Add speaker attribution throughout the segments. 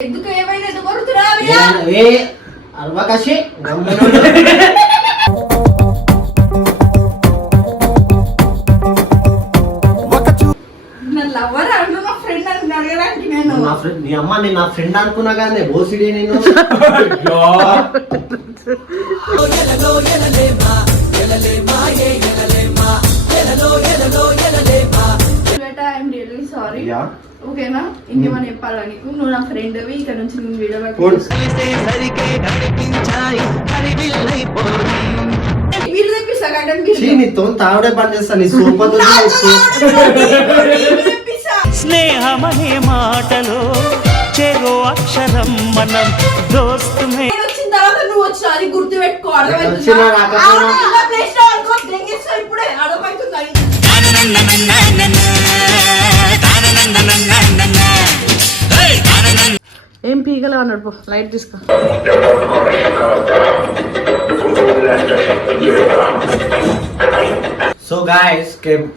Speaker 1: ఎందుకు ఏమైనా?
Speaker 2: ఏ
Speaker 1: నా లవర్ అంటూ నా ఫ్రెండ్ అని అడగడానికి నేను.
Speaker 2: నా ఫ్రెండ్ నీ అమ్మ నేను నా ఫ్రెండ్ అనుకున్నా కానీ ఓసిడి నేను.
Speaker 1: సారీ ఓకేనా ఇంకేమైనా చెప్పాలా నీకు నువ్వు నా ఫ్రెండ్ ఇక్కడ నుంచి నేను వీడియో
Speaker 2: ఫోన్
Speaker 1: వీళ్ళు తెప్పిస్తా గడ్డం
Speaker 2: చీ నీతో తావడే పని చేస్తా నీ సూపర్
Speaker 1: తెప్పిస్తా
Speaker 3: స్నేహమనే మాటలో చెరో అక్షరం మనం దోస్తుమే
Speaker 1: నేను వచ్చిన తర్వాత నువ్వు వచ్చిన అది గుర్తు పెట్టుకో ఏం పీగలే అన్నాడు పో లైట్ తీసుకో.
Speaker 2: సో గాయస్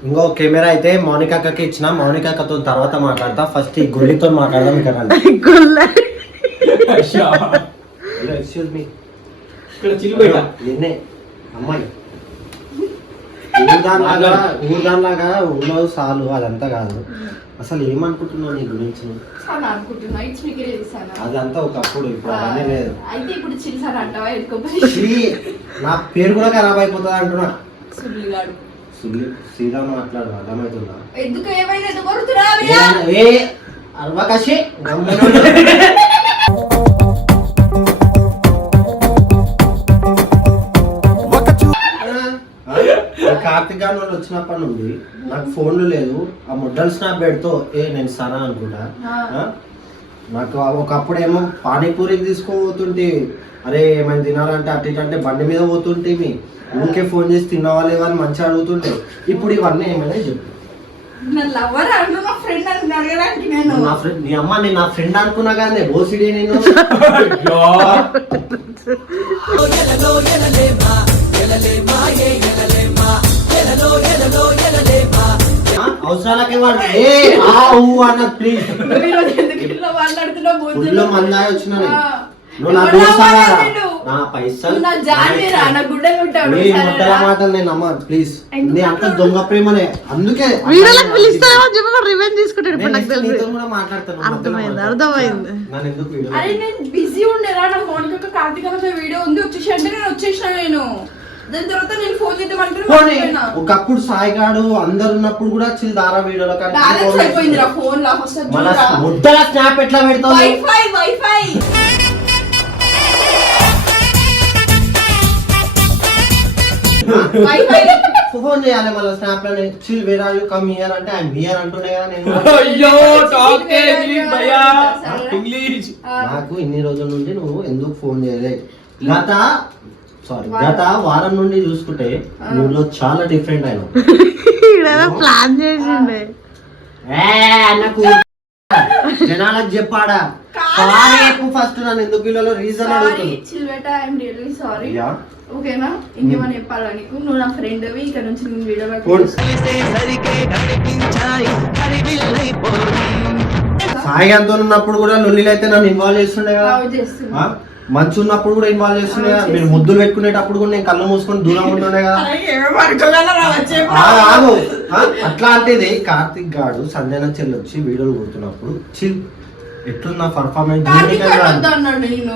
Speaker 2: ఇంకో కెమెరా అయితే మౌనిక అక్కకి ఇచ్చిన. మౌనిక అక్కతో తర్వాత మాట్లాడతా. ఫస్ట్ ఈ గుళ్ళితో మాట్లాడదాం ఇక్కడ. నిన్నే అమ్మాయి. ఊరుదాన్లాగా ఊరుదాన్లాగా ఊళ్ళో సాలు అదంతా కాదు. అసలు ఏమనుకుంటున్నావు నీ గురించి?
Speaker 1: సార్ అనుకుంటున్నా. ఇట్స్ మీకు చేశాను
Speaker 2: అదంతా ఒకప్పుడు ఇప్పుడు అవన్నీ లేదు.
Speaker 1: అయితే ఇప్పుడు చిల్సాను అంటావా?
Speaker 2: నా పేరు కూడా ఖరాబ్ అయిపోతుంది అంటున్నా. సీదా మాట్లాడు అర్థమవుతుందా?
Speaker 1: ఎందుకు ఏమైనా?
Speaker 2: ఏ అరవకాశి కార్తిక్ గారు వాళ్ళు వచ్చినప్పటి నుండి నాకు ఫోన్లు లేదు ఆ ముడ్డల్ స్నాప్ పెడుతూ ఏ నేను సనా అనుకుంటా? నాకు ఒకప్పుడు ఏమో పానీపూరికి తీసుకోబోతుంటే అరే ఏమైనా తినాలంటే అటు ఇటు అంటే బండి మీద పోతుంటే మీ ఊరికే ఫోన్ చేసి తిన్నావా లేవా అని మంచిగా అడుగుతుంటే ఇప్పుడు ఇవన్నీ ఏమైనా చెప్పు.
Speaker 1: నా ఫ్రెండ్ అని అడగడానికి నేను.
Speaker 2: నా ఫ్రెండ్ నీ అమ్మ నేను నా ఫ్రెండ్ అనుకున్నా కానీ ఓసిడి నేను. అవసరాలకే వాడు ఏ అన్న ప్లీజ్ మందాయి వచ్చిన. నువ్వు నా? నా పైసలు? ముట్టల మాటలు నేను అమ్మ ప్లీజ్ నీ అంత దొంగ ప్రేమనే. అందుకే
Speaker 4: వీడియోలకు పిలుస్తారేమో అని చెప్పి రివెంజ్ తీసుకుంటాడు ఇప్పుడు
Speaker 2: నేను
Speaker 4: నాకు
Speaker 2: next
Speaker 4: తెలుసు.
Speaker 2: నీతో కూడా మాట్లాడతాను మధ్యలో
Speaker 4: అర్థమైంది,
Speaker 2: మాట్లాడతాను.
Speaker 4: అర్థమైంది.
Speaker 2: నన్ను ఎందుకు వీడియో
Speaker 1: అరే నేను బిజీ ఉండేరా నా ఫోన్కి కార్తీక వీడియో ఉంది వచ్చేసి అంటే నేను వచ్చేసిన నేను. దాని తర్వాత నేను ఫోన్ చేద్దామంటే
Speaker 2: పోనీ, ఒకప్పుడు సాయిగాడు అందరు ఉన్నప్పుడు కూడా చిల్ దారా వీడియోలో
Speaker 1: బ్యాలెన్స్ అయిపోయిందిరా ఫోన్ లా ఫస్ట్
Speaker 2: మన ముద్దల స్నాప్ ఎట్లా పెడతావు?
Speaker 1: వైఫై వైఫై వైఫై
Speaker 2: ఫోన్ చేయాలి మళ్ళీ స్నాప్లో chill where are you come here అంటే ఐఎమ్ హియర్ అంటున్నా కదా నేను.
Speaker 5: అయ్యో టాక్ ఇంగ్లీష్ భయ్యా ఇంగ్లీష్
Speaker 2: నాకు ఇన్ని రోజుల నుండి నువ్వు ఎందుకు ఫోన్ చేయలే? గత సారీ గత వారం నుండి చూసుకుంటే నువ్వు చాలా డిఫరెంట్
Speaker 4: ఈడేదో ప్లాన్ చేసిండే.
Speaker 2: ఏ, నాకు జనాలకు చెప్పాడా? సారీ చెప్పు ఫస్ట్ నన్ను ఎందుకు రీజన్
Speaker 1: సారీ
Speaker 2: అడుగుతుంది
Speaker 1: ఓకేనా? ఇంకేమైనా చెప్పాలా నీకు? నువ్వు నా ఫ్రెండ్ ఇక్కడ నుంచి నేను వీడియో
Speaker 2: ఫోన్. సాయి అంతో ఉన్నప్పుడు కూడా లొల్లిలు అయితే నన్ను ఇన్వాల్వ్ చేస్తుండే. కదా? మంచి ఉన్నప్పుడు కూడా ఇన్వాల్వ్ చేస్తుండే కదా. మీరు ముద్దులు పెట్టుకునేటప్పుడు కూడా నేను కళ్ళు మూసుకొని దూరం ఉంటుండే కదా. ఆగు. అట్లా అంటే కార్తిక్ గాడు సంజన చెల్లి వచ్చి వీడియోలు కొడుతున్నప్పుడు చిల్ ఎట్లున్న పర్ఫార్మెన్స్
Speaker 1: అన్నాడు నేను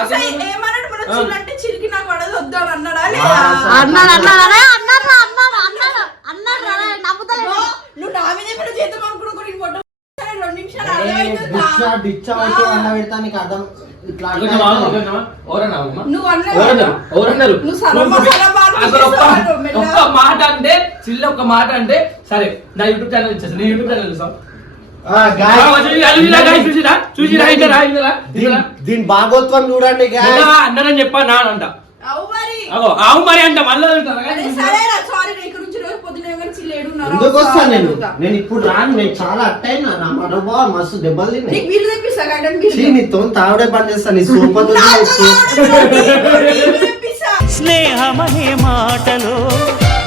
Speaker 1: అసలు ఏమన్నాడు మన చిల్ అంటే చిల్కి నాకు పడదు వద్దు అని అన్నాడా లేదా
Speaker 4: అన్నాడు అన్నాడు అరే అన్నాడు రా, అన్నాడు అన్నాడు అన్నాడు రా, నమ్ముతలేదు
Speaker 1: నువ్వు నువ్వు నా మీద ఎప్పుడు చేద్దాం అనుకున్నా కొన్ని ఫోటో రెండు నిమిషాలు అర్థమవుతుందా?
Speaker 2: డిచ్చా అయితే అన్న పెడతా నీకు అర్థం ఇట్లా
Speaker 5: కొంచెం ఆగు, కొంచెం ఆగు. ఎవరన్నారు అమ్మా?
Speaker 1: నువ్వు అన్నావు
Speaker 5: ఎవరన్నారు? ఎవరన్నారు?
Speaker 1: నువ్వు సలమా
Speaker 5: ఒక్క- మాట అంటే చిల్ల ఒక్క మాట అంటే సరే నా యూట్యూబ్ ఛానల్ ఇచ్చేసి నీ యూట్యూబ్ ఛానల్ చూసాం
Speaker 2: దీని భాగోత్వం చూడండి.
Speaker 5: అన్నారని చెప్పా నా అంట
Speaker 1: అవు మరి
Speaker 5: అంట మళ్ళీ
Speaker 1: అరే సరేరా సారీ ఇక్కడ నుంచి రోజు పొద్దున ఎవరు చిల్లేడు
Speaker 2: ఎందుకు వస్తాను నేను? నేను ఇప్పుడు రాను నేను చాలా అట్టయినా నా మనోభావం మస్తు దెబ్బలు తిన్నాయి నీతో తావడే పని చేస్తా నీ సూపర్
Speaker 3: స్నేహమనే మాటలో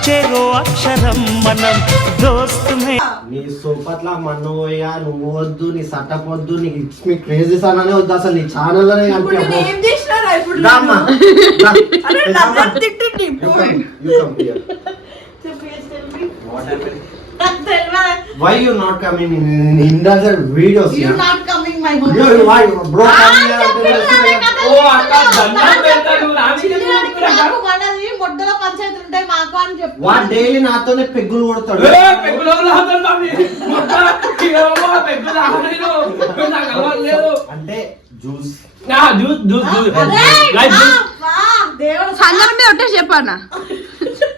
Speaker 3: చెరో అక్షరం మనం దోస్తుమే.
Speaker 2: నీ సోపట్ల మన్ను పోయా నువ్వు వద్దు నీ సట్టప్ వద్దు నీకు ఇట్స్ మీ క్రేజీ సన్ వద్దు అసలు నీ ఛానల్లోనే
Speaker 1: ఇప్పుడు
Speaker 2: Why you not coming in, in the other videos?
Speaker 4: You
Speaker 2: yeah?
Speaker 4: not coming my home.
Speaker 2: You, why, bro?
Speaker 4: Ah.
Speaker 5: ఓ అక్క దండం పెడతా నువ్వు రావి
Speaker 4: చిన్నదానికి నాకు పడది మొట్టల పంచాయతీలు ఉంటాయి మాకు అని చెప్పు
Speaker 2: వాడు డైలీ నాతోనే పెగ్గులు కొడతాడు
Speaker 5: ఏ, పెగ్గులో బాబీ. మొత్తం ఏమో పెగ్గులు రావలేదు. నాకు అలవాటు లేదు.
Speaker 2: అంటే జ్యూస్
Speaker 5: ఆ, జ్యూస్ జ్యూస్ జ్యూస్ గైస్,
Speaker 4: వా. వా, దేవుడు
Speaker 1: మీద ఒకటే చెప్పానా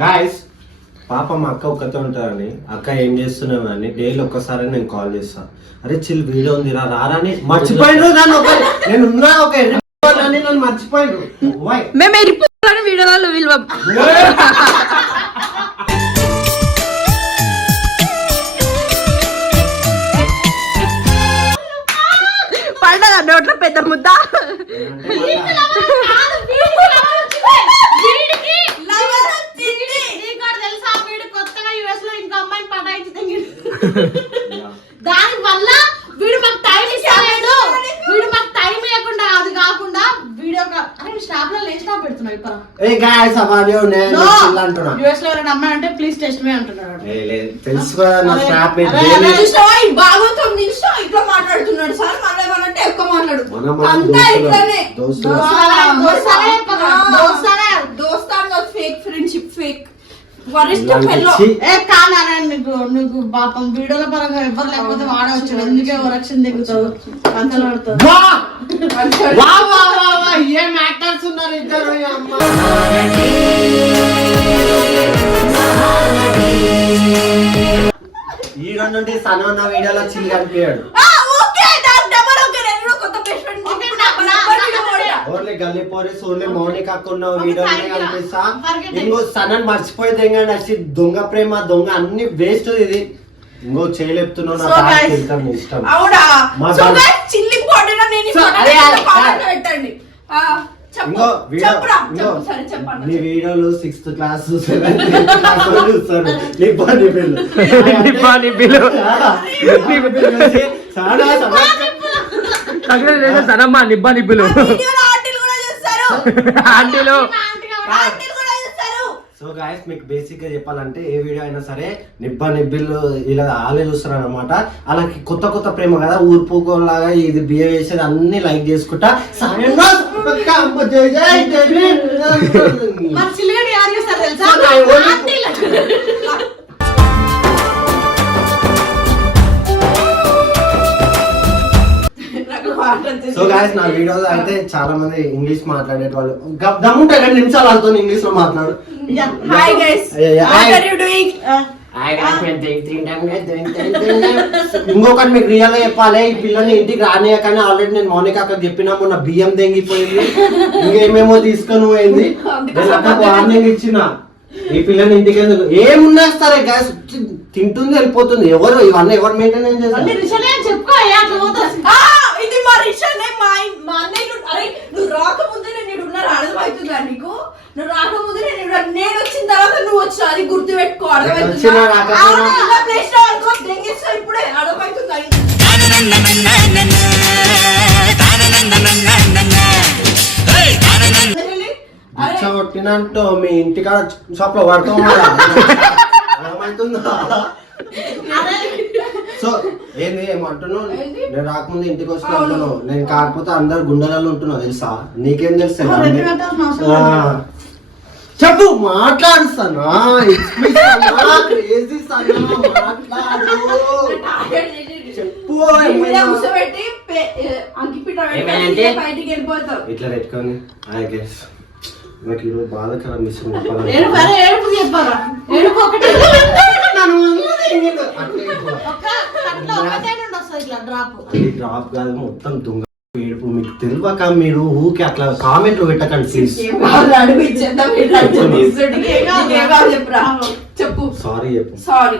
Speaker 2: గాయస్ పాప మా అక్క! ఒక్కతే ఉంటారని అక్క ఏం చేస్తున్నావు అని డైలీ ఒక్కసారి నేను కాల్ చేస్తాను అరే చిల్ వీడియో ఉంది రా రారా అని మర్చిపోయినరు నన్ను ఒక నేను ఉన్నా ఒక నన్ను మర్చిపోయినరు?
Speaker 1: మేము ఎరిపోవాలని వీడియోలలో విలువ.
Speaker 4: పటాయించి తెంగిడు దాని వల్ల వీడు మాకు టైం ఇస్తలేడు వీడు మాకు టైం ఇవ్వకుండా అది కాకుండా వీడియో అరే స్టాప్లో లేచి స్టాప్ పెడుతున్నావు ఇప్పుడు
Speaker 2: ఏ గాయస్ అవాడియో నేను చిల్ అంటున్నా
Speaker 4: యుఎస్లో ఎవరైనా అమ్మాయి అంటే ప్లీజ్ టెస్ట్ మీ అంటున్నాడు
Speaker 2: తెలుసు కదా నా
Speaker 1: నిమిషం ఇట్లా మాట్లాడుతున్నాడు సార్.
Speaker 2: మనం దోస్తులం.
Speaker 4: దోస్తానే
Speaker 1: ఫేక్ ఫ్రెండ్షిప్ వరిష్ట
Speaker 4: ఏ నీకు నీకు పాపం వీడియోల పరంగా ఎవరు లేకపోతే వాడవచ్చు. అందుకే వరక్షణ దిగుతావు పంచలు పడతావు.
Speaker 2: వా! వా, వా, వా, వా, ఏం యాక్టర్స్ ఉన్నారు ఇద్దరు? ఈ అమ్మ. ఈ రోజు నుండి సనా నా వీడియోలో చిల్లి కనిపించాడు
Speaker 1: ఓకే నాకు డబల్ ఓకే నేను కూడా కొత్త బెస్ట్ ఫ్రెండ్
Speaker 4: ఓకే, నా- నా- నా-
Speaker 2: ఓన్లీ గల్లీ పోరీస్ ఓన్లీ మౌనిక అక్కున్న వీడియోనే. కనిపిస్తా. ఇంకో సనన్ మర్చిపోయింది ఏంటంటే అసలు దొంగ ప్రేమ దొంగ అన్ని వేస్ట్ ఇది ఇంకో చేయలేపుతున్నావు నా
Speaker 4: So
Speaker 2: తాత
Speaker 4: guys,
Speaker 2: తింటాను ఇష్టం మా
Speaker 1: చిల్లి నేను
Speaker 2: So,
Speaker 1: కామెంట్. పెట్టండి ఆ, చెప్పు
Speaker 2: ఇంకో వీడియో
Speaker 1: చెప్పురా
Speaker 2: ఇంకో
Speaker 1: చెప్పు సరే చెప్పండి
Speaker 2: నీ వీడియోలు సిక్స్త్ క్లాస్ సెవెంత్ క్లాస్ వాళ్ళు చూస్తారు నిబ్బాని బిల్లు
Speaker 5: నిబ్బాని బిల్లు.
Speaker 2: చాలా సమస్య
Speaker 5: తగ్గలేదు లేదా సనమ్మ నిబ్బా నిబ్బులు
Speaker 1: వీడియోలో ఆంటీలు.
Speaker 2: సో గాయస్ మీకు బేసిక్గా చెప్పాలంటే ఏ వీడియో అయినా సరే నిబ్బా నిబ్బిళ్ళు ఇలా వాళ్ళే చూస్తారు అనమాట అలాగే కొత్త కొత్త ప్రేమ కదా ఊర్పుకోలాగా ఇది బిహేవ్ చేసేది అన్ని లైక్ చేసుకుంటా. సో గాయస్ నా వీడియోస్ అయితే చాలా మంది ఇంగ్లీష్ మాట్లాడే వాళ్ళు గ- దమ్ముంటే రెండు నిమిషాలు వాళ్ళతో ఇంగ్లీష్లో మాట్లాడు.
Speaker 1: Hi guys. Are you doing
Speaker 2: ఇంకొకటి మీకు రియల్గా చెప్పాలి ఈ పిల్లని ఇంటికి రానియకని ఆల్రెడీ నేను మౌనిక అక్కడ చెప్పినా మొన్న బియ్యం తెంగిపోయింది. ఇంకేమేమో తీసుకొని పోయింది. నేను వార్నింగ్ ఇచ్చిన. ఈ పిల్లని ఇంటికి ఎందుకు? ఏమున్నా సరే గ్యాస్ తింటుంది వెళ్ళిపోతుంది. ఎవరు ఇవన్నీ ఎవరు మెయింటైన్
Speaker 4: అన్ని
Speaker 2: చేస్తారు?
Speaker 1: మా రిషనే మా మా అన్నయ్య ను- అరే నువ్వు రాకముందే నేను ఇక్కడ ఉన్నా అర్థమవుతుందా నీకు? నువ్వు రాకముందే నేను ఇక్కడ నేను వచ్చిన తర్వాత నువ్వు వచ్చిన అది గుర్తు పెట్టుకో
Speaker 2: వచ్చినా రాకపోయినా-
Speaker 1: ప్లేస్లో అనుకో దెంగిస్తా ఇప్పుడే అర్థమవుతుందా?
Speaker 2: మీ ఇంటికాడ షాప్లో పడతాం ఏమవుతుందా సో ఏంది? నేను రాకముందు ఇంటికి
Speaker 1: అవును.
Speaker 2: అంటున్నావు. నేను కాకపోతే అందరు గుండెలలో ఉంటున్నావు తెలుసా? నీకేం తెలుసు. చెప్పు మాట్లాడుస్తానా క్రేజీ మాట్లాడు. చెప్పు ఇట్లా పెట్టుకొని ఐ గెస్ నాకు ఈరోజు బాధకరం విషయం
Speaker 4: డ్రాప్
Speaker 2: కాదు మొత్తం దొంగ ఏడుపు. మీకు తెలియక మీరు ఊకే అట్లా కామెంట్లు పెట్టకండి ప్లీజ్ చెప్పు. సారీ చెప్పు
Speaker 1: సారీ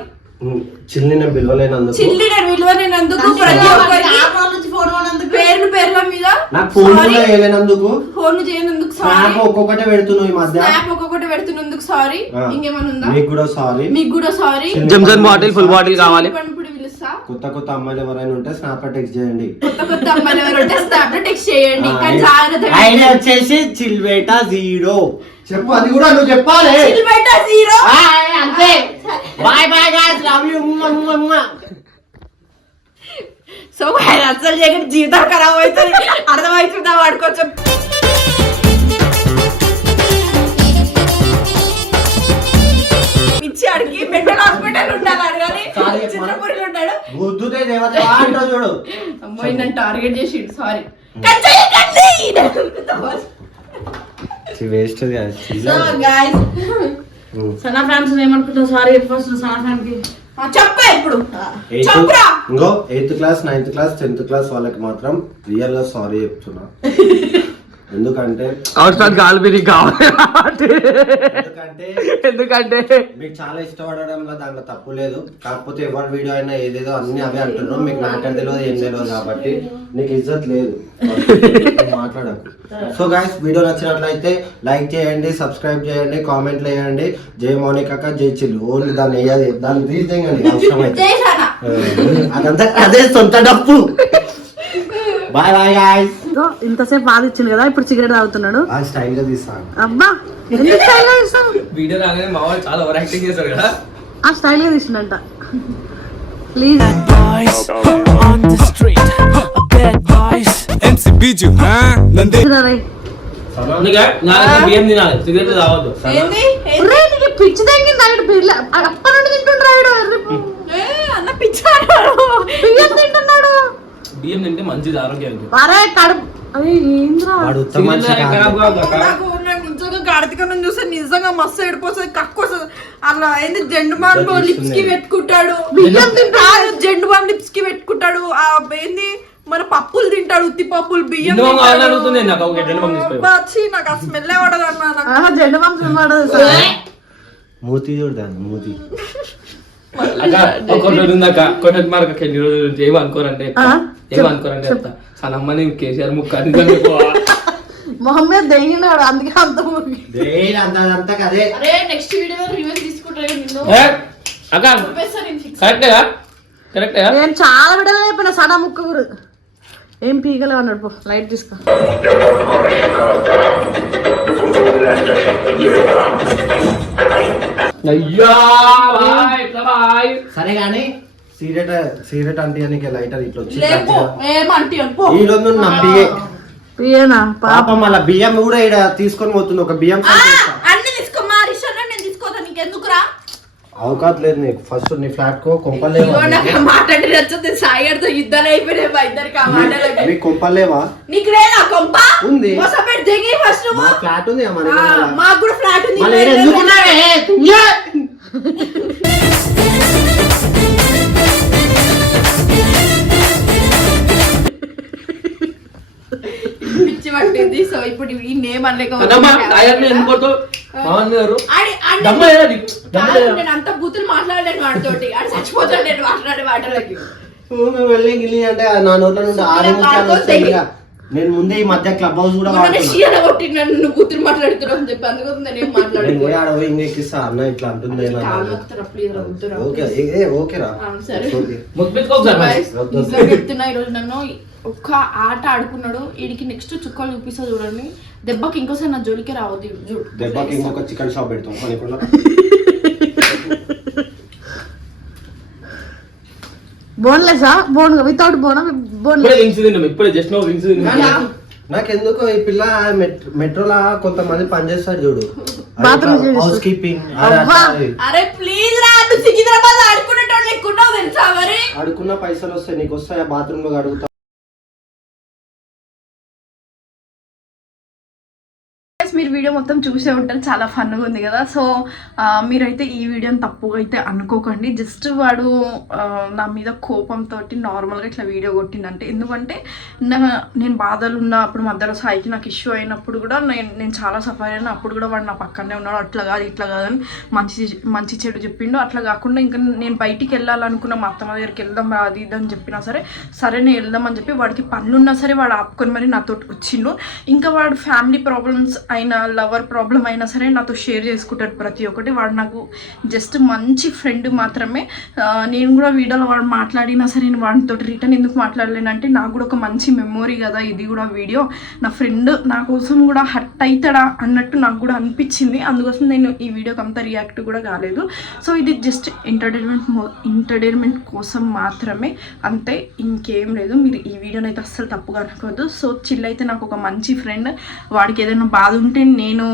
Speaker 2: చిల్లి నేను పిలవలేనందుకు
Speaker 1: చిల్లి నేను విలువనేనందుకు ప్రతి ఒక్కరికి
Speaker 4: ఆపరాల నుంచి ఫోన్ కొనందుకు
Speaker 1: పేర్లు పేర్ల మీద
Speaker 2: నాకు ఫోన్ కూడా వేయలేనందుకు
Speaker 1: ఫోన్ చేయనందుకు సారీ
Speaker 2: స్నాప్ ఒక్కొక్కటే పెడుతున్నావు ఈ మధ్య.
Speaker 1: స్నాప్ ఒక్కొక్కటి పెడుతున్నందుకు సారీ. ఇంకేమైనా ఉందా?
Speaker 2: మీకు కూడా సారీ
Speaker 1: మీకు కూడా సారీ
Speaker 5: బాటిల్ ఫుల్ బాటిల్ కావాలి.
Speaker 2: కొత్త కొత్త అమ్మాయిలు ఎవరైనా ఉంటే స్నాప్ టెక్స్ట్ చేయండి.
Speaker 1: కొత్త కొత్త అమ్మాయిలు ఎవరు ఉంటే స్నాప్లో టెక్స్ట్ చేయండి. కానీ
Speaker 2: ఆయన వచ్చేసి చిల్వేట జీరో చెప్పు అది కూడా నువ్వు చెప్పాలి.
Speaker 1: జీరో
Speaker 2: అంతే. Bye bye guys love you
Speaker 1: so ఆయన అసలు చేయకుండా జీవితం ఖరాబ్ అవుతుంది అర్థమవుతుందా వాడు కొంచెం పిచ్చి అడిగి మెంటల్ హాస్పిటల్ ఉండాలి
Speaker 2: Sorry,
Speaker 1: చిత్రపురిలో ఉంటాడు
Speaker 2: బుద్ధుతే దేవత అంటావు చూడు.
Speaker 1: అమ్మాయి నన్ను టార్గెట్ చేసిండు sorry
Speaker 2: waste
Speaker 1: so guys
Speaker 4: Sana fans ఏమనుకుంటావు? Sorry first Sana ఫ్యాన్కి.
Speaker 1: చెప్ప ఇప్పుడు. చెప్పురా.
Speaker 2: ఇంకో eighth class ninth class tenth class వాళ్ళకి మాత్రం రియల్గా సారీ చెప్తున్నా. ఎందుకంటే
Speaker 5: అవసరానికి ఆల్బిని కావాలి.
Speaker 2: ఎందుకంటే
Speaker 5: ఎందుకంటే
Speaker 2: మీకు చాలా ఇష్టపడడంలో దాంట్లో తప్పు లేదు. కాకపోతే ఎవరి వీడియో అయినా ఏదేదో అన్ని అవే అంటున్నారు. మీకు మ్యాటర్ తెలియదు ఏం తెలియదు కాబట్టి నీకు ఇజ్జత్ లేదు. మాట్లాడకు. సో గాయస్ వీడియో నచ్చినట్లయితే లైక్ చేయండి సబ్స్క్రైబ్ చేయండి కామెంట్లు వేయండి జై మౌనిక జై చిల్లు. ఓన్లీ దాన్ని వేయాలి దాన్ని రీచ్ చేయండి అవసరమైతే అదంతా అదే సొంత డప్పు. బాయ్ బాయ్ గాయస్
Speaker 4: ఇంతసేపు బాధ ఇచ్చింది కదా ఇప్పుడు సిగరెట్ తాగుతున్నాడు.
Speaker 2: ఆ స్టైల్గా తీస్తాను
Speaker 4: అబ్బా ఎందుకు స్టైల్గా తీస్తావు?
Speaker 5: వీడియో రాగానే మా వాళ్ళు చాలా ఓవర్ యాక్టింగ్ చేశారు కదా.
Speaker 4: ఆ స్టైల్గా తీసిండంట ప్లీజ్ పిచ్చి తగ్గింది అక్కడ పిల్ల. అప్ప నుండి తింటుండ్రాడు
Speaker 1: ఏ, అన్న పిచ్చాడు.
Speaker 4: బియ్యం తింటున్నాడు.
Speaker 5: బియ్యం తింటే మంచిది ఆరోగ్యానికి.
Speaker 4: అరే కడుపు అరే ఏంద్రా
Speaker 2: వాడు ఉత్తమ మనిషి
Speaker 5: సిగరెట్
Speaker 2: కాదు.
Speaker 5: ఖరాబ్ కాదు అక్క.
Speaker 1: నాకు నాకు నిజంగా కార్తీకను చూస్తే నిజంగా మస్తు ఏడిపోతుంది కక్కు వస్తుంది అలా ఏంది జెండు బాంబు
Speaker 2: లిప్స్కి.
Speaker 1: పెట్టుకుంటాడు
Speaker 4: బియ్యం తింటాడు.
Speaker 1: కాదు, జెండు బాంబు లిప్స్కి పెట్టుకుంటాడు ఆ ఏంది మన పప్పులు తింటాడు ఉత్తి పప్పులు బియ్యం తింటాడు.
Speaker 5: కావాలని అడుగుతుంది నాకు ఒక జెండు బాంబు తీసుకో.
Speaker 1: అబ్బా, ఛీ, నాకు ఆ స్మెల్ పడదు అన్న నాకు
Speaker 4: ఆహా, జెండు
Speaker 2: మూతి చూడదాన్ని మూతి
Speaker 5: అక్క ఒకటి మార్క్ ఎన్ని రోజుల నుంచి ఏమి అనుకోరంటే చెప్తా.
Speaker 4: ఆ?
Speaker 5: ఏమి అనుకోరంటే చెప్తా సనమ్మని కేసీఆర్ ముక్క?
Speaker 4: మొహం మీద దెంగినాడు అందుకే అంత
Speaker 2: అంత అంతా కదే.
Speaker 1: అరే నెక్స్ట్ వీడియో రివ్యూ తీసుకుంటాడు నిన్ను.
Speaker 5: ఏ? అక్క
Speaker 1: చెప్పేస్తా నేను
Speaker 4: చాలా విడలు చెప్పిన సడా ముక్క గురు. ఏం పీకలే అన్నాడు పో లైట్ తీసుకో.
Speaker 5: అయ్యా
Speaker 2: సరే గాని సిగరెట్ సిగరెట్ అంటే నీకు లైటర్ ఇట్లా వచ్చి ఈ రోజు
Speaker 4: పాప.
Speaker 2: పాపం మళ్ళీ బియ్యం కూడా ఇక్కడ తీసుకొని పోతుంది ఒక బియ్యం.
Speaker 1: అన్ని తీసుకో మా రిషన్ నేను తీసుకోతా నీకు ఎందుకురా
Speaker 2: అవకాశం లేదు నీకు. ఫస్ట్ నీ ఫ్లాట్ కో కొంపలేవా
Speaker 1: ఇదిగో నాకు ఆ మాట అంటే నచ్చదు సాయిగారితో యుద్ధాలు అయిపోయినాయి మా ఇద్దరికి ఆ మాటలకి.
Speaker 2: నీకు కొంపలేవా
Speaker 1: నీకు లేదా కొంప?
Speaker 2: ఉంది.
Speaker 1: మోసపెట్టి దిగి ఫస్ట్ నువ్వు.
Speaker 2: మా ఫ్లాట్ ఉంది.
Speaker 1: మాకు కూడా ఫ్లాట్ ఉంది. పట్టింది సో ఇప్పుడు ఈ నేమ్ అనలేక
Speaker 5: అన్నమ్మ తాయర్ని ఎందుకోతో మామన్ గారు.
Speaker 1: ఆడి- ఆడి-
Speaker 5: దమ్మ లేదా నీకు? దమ్మ
Speaker 1: కాదు,
Speaker 5: లేదా?
Speaker 1: నేను అంత బూతులు మాట్లాడలేను వాడితోటి. ఆడు చచ్చిపోతాడు నేను మాట్లాడే
Speaker 2: నువ్వు అంటే నా నోట్ల నుండి ఆరు. నేను ముందే ఈ మధ్య క్లబ్ హౌస్ కూడా
Speaker 1: కొట్టి నన్ను కూతురు మాట్లాడుతున్నావు అని చెప్పి అందుకోసం నేను ఏం
Speaker 2: నేను పోయి
Speaker 1: మాట్లాడలేదు
Speaker 2: ఆడ పోయి ఇంకెక్కిస్తా అన్న ఇట్లా అంటుంది. ఓకే ఓకేరా.
Speaker 1: చెప్తున్నా ఈరోజు నన్ను. ఒక్క ఆట ఆడుకున్నాడు. వీడికి నెక్స్ట్ చుక్కలు చూపిస్తా చూడండి. దెబ్బకి ఇంకోసారి నా జోలికి రావద్దు. చూడు
Speaker 2: దెబ్బకి ఇంకొక చికెన్ షాప్ పెడతాం.
Speaker 4: బోన్లెసా బోన్ వితౌట్ బోనా బోన్
Speaker 5: రింగ్స్ తిన్నాం. ఇప్పుడే జస్ట్ నో రింగ్స్ తిన్నాం.
Speaker 2: నాకెందుకు ఈ పిల్ల మెట్- మెట్రోలో కొంతమంది పనిచేస్తారు చూడు.
Speaker 4: Bathroom చేస్తారు.
Speaker 2: House keeping.
Speaker 1: అరే ప్లీజ్ రా సికింద్రాబాద్ ఆడుకునేటోళ్ళు ఎక్కున్నావు తెలుసా మరి?
Speaker 2: అడుకున్న పైసలు వస్తాయి. నీకు వస్తాయా? బాత్రూమ్లో అడుగుతా.
Speaker 1: వీడియో మొత్తం చూసే ఉంటారు చాలా ఫన్గా ఉంది కదా. సో మీరైతే ఈ వీడియోని తప్పుగా అయితే అనుకోకండి. జస్ట్ వాడు నా మీద కోపంతో నార్మల్గా ఇట్లా వీడియో కొట్టిందంటే ఎందుకంటే నా నేను బాధలు ఉన్న అప్పుడు మధ్యలో సాయికి నాకు ఇష్యూ అయినప్పుడు కూడా నేను నేను చాలా సఫర్ అయినా అప్పుడు కూడా వాడు నా పక్కనే ఉన్నాడు. అట్లా కాదు ఇట్లా కాదని మంచి మంచి చెడు చెప్పిండు. అట్లా కాకుండా ఇంకా నేను బయటికి వెళ్ళాలనుకున్న మా అత్తమ్మ దగ్గరికి వెళ్దాం రాది ఇదని ఇది అని చెప్పినా సరే సరే నేను వెళ్దాం అని చెప్పి వాడికి పనులున్నా సరే వాడు ఆపుకొని మరి నాతో వచ్చిండు. ఇంకా వాడు ఫ్యామిలీ ప్రాబ్లమ్స్ అయినా లవర్ ప్రాబ్లం అయినా సరే నాతో షేర్ చేసుకుంటాడు ప్రతి ఒక్కటి. వాడు నాకు జస్ట్ మంచి ఫ్రెండ్ మాత్రమే. నేను కూడా వీడియోలో వాడు మాట్లాడినా సరే నేను వాడితో రిటర్న్ ఎందుకు మాట్లాడలేనంటే నాకు కూడా ఒక మంచి మెమొరీ కదా ఇది కూడా వీడియో. నా ఫ్రెండ్ నా కోసం కూడా హర్ట్ అవుతాడా అన్నట్టు నాకు కూడా అనిపించింది. అందుకోసం నేను ఈ వీడియోకి అంత రియాక్ట్ కూడా కాలేదు. సో ఇది జస్ట్ ఎంటర్టైన్మెంట్ ఎంటర్టైన్మెంట్ కోసం మాత్రమే. అంతే ఇంకేం లేదు. మీరు ఈ వీడియోని అయితే అస్సలు తప్పుగా అనుకోవద్దు సో చిల్ అయితే నాకు ఒక మంచి ఫ్రెండ్. వాడికి ఏదైనా బాధ ఉంటే నేను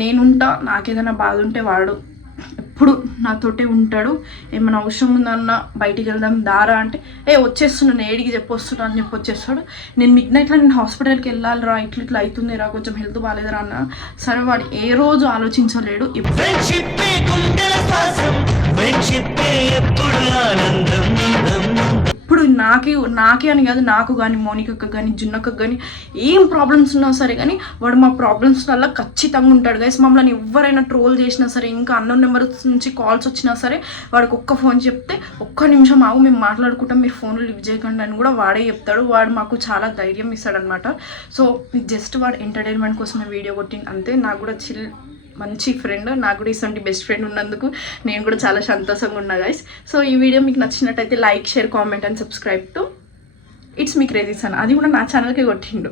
Speaker 1: నేనుంటా నాకేదైనా బాధ ఉంటే వాడు ఎప్పుడు నాతోటే ఉంటాడు. ఏమైనా అవసరం ఉందన్న బయటికి వెళ్దాం దారా అంటే ఏ వచ్చేస్తున్నాను ఏడికి చెప్పొస్తున్నా అని చెప్పి వచ్చేస్తాడు. నేను మిడ్ నైట్లో నేను హాస్పిటల్కి వెళ్ళాలిరా ఇట్లా ఇట్లా అవుతుంది రా కొంచెం హెల్త్ బాగాలేదురా అన్న. సరే వాడు ఏ రోజు ఆలోచించలేడు. ఇప్పుడు
Speaker 6: ఎప్పుడు
Speaker 1: ఇప్పుడు నాకే నాకే అని కాదు నాకు కానీ మోనికకు కానీ జున్నకు కానీ ఏం ప్రాబ్లమ్స్ ఉన్నా సరే కానీ వాడు మా ప్రాబ్లమ్స్ వల్ల ఖచ్చితంగా ఉంటాడు. గైస్ మమ్మల్ని ఎవరైనా ట్రోల్ చేసినా సరే ఇంకా అన్నో నెంబర్స్ నుంచి కాల్స్ వచ్చినా సరే వాడికి ఒక్క ఫోన్ చెప్తే ఒక్క నిమిషం ఆగు మేము మాట్లాడుకుంటాం మీరు ఫోన్లు లివ్ చేయకండి అని కూడా వాడే చెప్తాడు. వాడు మాకు చాలా ధైర్యం ఇస్తాడనమాట సో జస్ట్ వాడు ఎంటర్టైన్మెంట్ కోసమే వీడియో కొట్టింది అంతే నాకు కూడా చిల్ మంచి ఫ్రెండ్ నాకు కూడా ఇటువంటి బెస్ట్ ఫ్రెండ్ ఉన్నందుకు నేను కూడా చాలా సంతోషంగా ఉన్నా గైస్ సో ఈ వీడియో మీకు నచ్చినట్టయితే like share comment and subscribe to it's me crazy son అది కూడా నా ఛానల్కి కొట్టిండు.